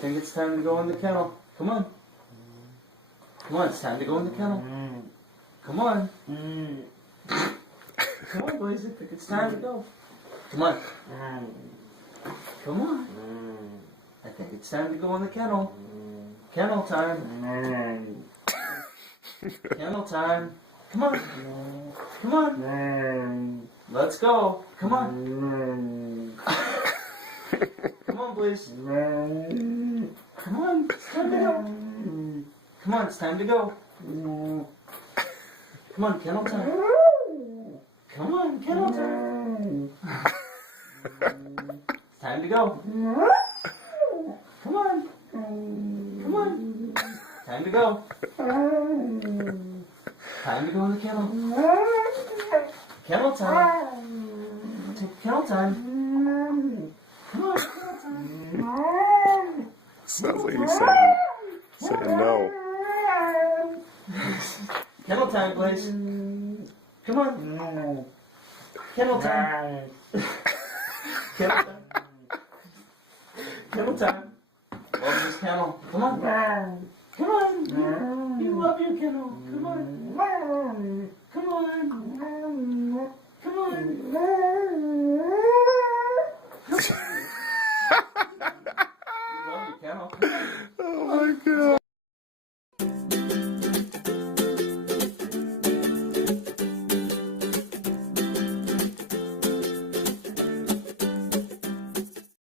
think it's time to go in the kennel. Come on. Come on, it's time to go in the kennel. Come on. Come on, boys. I think it's time to go. Come on. Come on. I think it's time to go in the kennel. Kennel time. Kennel time. Come on. Come on. Let's go. Come on. Come on, boys. Come on. It's time to go. Come on, it's time to go. Come on, kennel time. Come on, kennel time. It's time to go. Come on. Come on. Time to go. Time to go in the kennel. Kennel time. Kennel time. Come on, kennel time. Sounds like he's saying no. Kennel time, please. Come on. Kennel time. Kennel time. Kennel time. Love this kennel. Come on. Come on. You love your kennel. Come on.